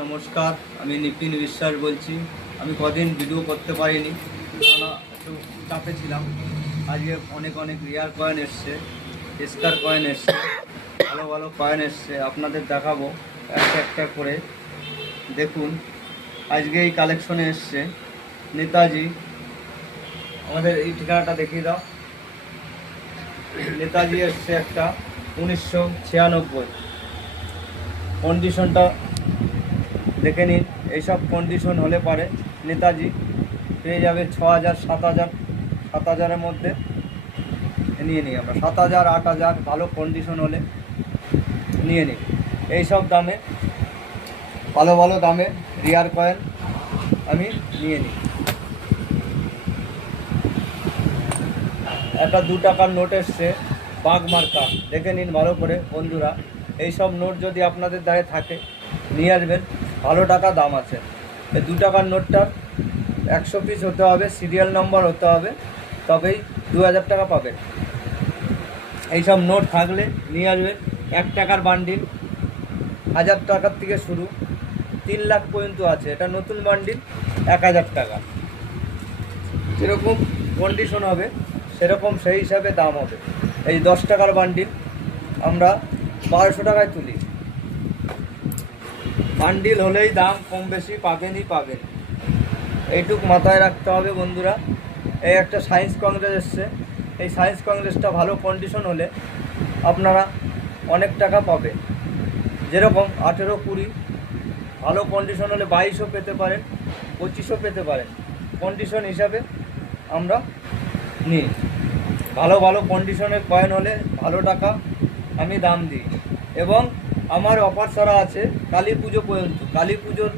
নমস্কার, আমি নিপিন বিশ্বাস বলছি। আমি কদিন ভিডিও করতে পারিনি, কেননা একটু চাপে ছিলাম। আজকে অনেক অনেক রিয়ার কয়েন এসছে, স্টার কয়েন এসছে, ভালো ভালো কয়েন এসছে, আপনাদের দেখাবো একটা একটা করে। দেখুন, আজকে এই কালেকশনে এসছে নেতাজি। আমাদের এই ঠিকানাটা দেখিয়ে দাও। নেতাজি এসছে একটা 1996, কন্ডিশনটা দেখে নিন। এইসব কন্ডিশন হলে পারে নেতাজি পেয়ে যাবে 6,000, 7,000, 7,000-এর মধ্যে নিয়ে নিই আমরা। 7,000, 8,000 ভালো কন্ডিশন হলে নিয়ে নিই। এইসব দামে ভালো ভালো দামে রিয়ার কয়েন আমি নিয়ে নিই। একটা 2 টাকার নোট এসছে, বাঘ মার্কা, দেখে নিন ভালো করে বন্ধুরা। এইসব নোট যদি আপনাদের দ্বারে থাকে নিয়ে আসবেন, ভালো টাকা দাম আছে। এই 2 টাকার নোটটার 100 পিস হতে হবে, সিরিয়াল নম্বর হতে হবে, তবেই 2,000 টাকা পাবেন। এইসব নোট থাকলে নিয়ে আসবেন। 1 টাকার বান্ডিল 1,000 টাকার থেকে শুরু, 3 লাখ পর্যন্ত আছে। এটা নতুন বান্ডিল 1,000 টাকা। যেরকম কন্ডিশন হবে সেরকম সেই হিসাবে দাম হবে। এই 10 টাকার বান্ডিল আমরা 1200 টাকায় তুলি। বান্ডিল হলেই দাম কম বেশি পাবেনই পাবেন, এইটুক মাথায় রাখতে হবে বন্ধুরা। এই একটা সায়েন্স কংগ্রেস এসছে, এই সায়েন্স কংগ্রেসটা ভালো কন্ডিশন হলে আপনারা অনেক টাকা পাবেন। যেরকম 18, 20 ভালো কন্ডিশন হলে 2200 পেতে পারেন, 2500 পেতে পারেন। কন্ডিশন হিসাবে আমরা নিই। ভালো ভালো কন্ডিশনের কয়েন হলে ভালো টাকা আমি দাম দিই। এবং আমার অফার ছাড়া আছে কালী পুজো পর্যন্ত। কালী পুজোর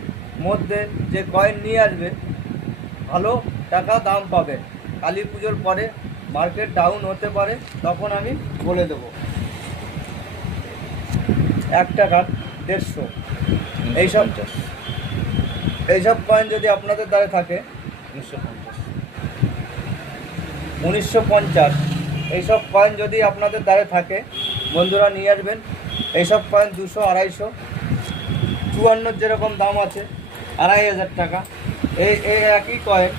মধ্যে যে কয়েন নিয়ে আসবে ভালো টাকা দাম পাবেন। কালী পুজোর পরে মার্কেট ডাউন হতে পারে, তখন আমি বলে দেবো। 1 টাকার 150, এইসব কয়েন যদি আপনাদের দ্বারা থাকে 1950, এইসব কয়েন যদি আপনাদের দ্বারে থাকে বন্ধুরা নিয়ে আসবেন। এইসব কয়েন 200, 250, 54 যেরকম দাম আছে 2,500 টাকা। এই একই কয়েন,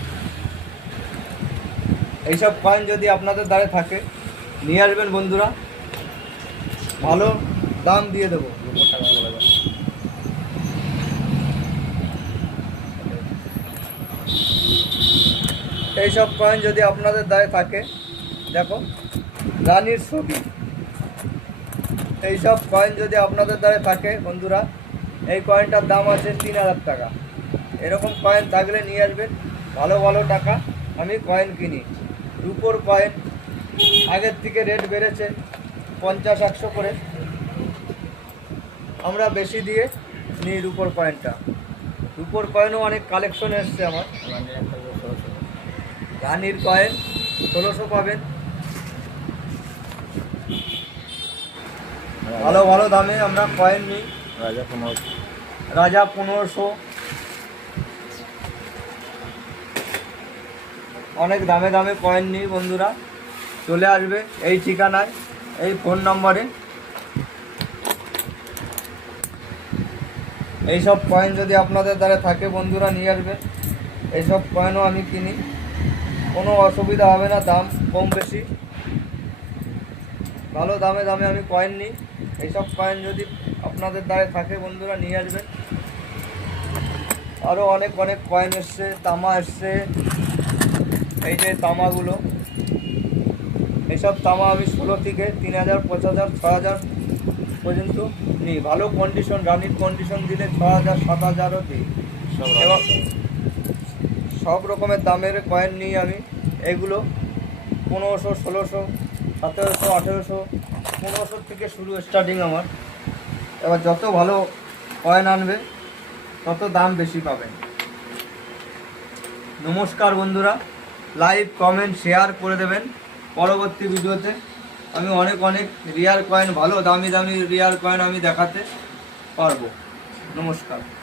এইসব কয়েন যদি আপনাদের দ্বারে থাকে নিয়ে আসবেন বন্ধুরা, ভালো দাম দিয়ে দেবো। এইসব কয়েন যদি আপনাদের দ্বারে থাকে, দেখো রানীর ছবি, এইসব কয়েন যদি আপনাদের দ্বারে থাকে বন্ধুরা, এই কয়েনটার দাম আছে 3,000 টাকা। এরকম কয়েন থাকলে নিয়ে আসবেন, ভালো ভালো টাকা আমি কয়েন কিনি। রুপোর কয়েন আগের থেকে রেট বেড়েছে 50-100 করে, আমরা বেশি দিয়ে নিই রুপোর কয়েনটা। রুপোর কয়েনও অনেক কালেকশন এসছে আমার। রানীর কয়েন 1600 পাবেন, ভালো ভালো দামে আমরা কয়েন নিই। রাজা 1500, অনেক দামে দামে কয়েন নিই বন্ধুরা। চলে আসবে এই ঠিকানায়, এই ফোন নম্বরে। এইসব কয়েন যদি আপনাদের দ্বারা থাকে বন্ধুরা নিয়ে আসবেন। এইসব কয়েনও আমি কিনি, কোনো অসুবিধা হবে না, দাম কম বেশি ভালো দামে দামে আমি কয়েন নিই। এইসব কয়েন যদি আপনাদের দ্বারা থাকে বন্ধুরা নিয়ে আসবেন। আরও অনেক অনেক কয়েন এসছে, তামা এসছে, এই যে তামাগুলো, এইসব তামা আমি 16 থেকে 3,000, 5,000, 6,000 পর্যন্ত নিই। ভালো কন্ডিশন, রানির কন্ডিশন দিলে 6,000, 7,000ও দিই। এবং সব রকমের দামের কয়েন নিই আমি। এগুলো 1500, 1600, 1700, 1800, 1500 থেকে শুরু স্টার্টিং আমার। এবার যত ভালো কয়েন আনবে তত দাম বেশি পাবেন। নমস্কার বন্ধুরা, লাইক, কমেন্ট, শেয়ার করে দেবেন। পরবর্তী ভিডিওতে আমি অনেক অনেক রিয়ার কয়েন, ভালো দামি দামি রিয়ার কয়েন আমি দেখাতে পারবো। নমস্কার।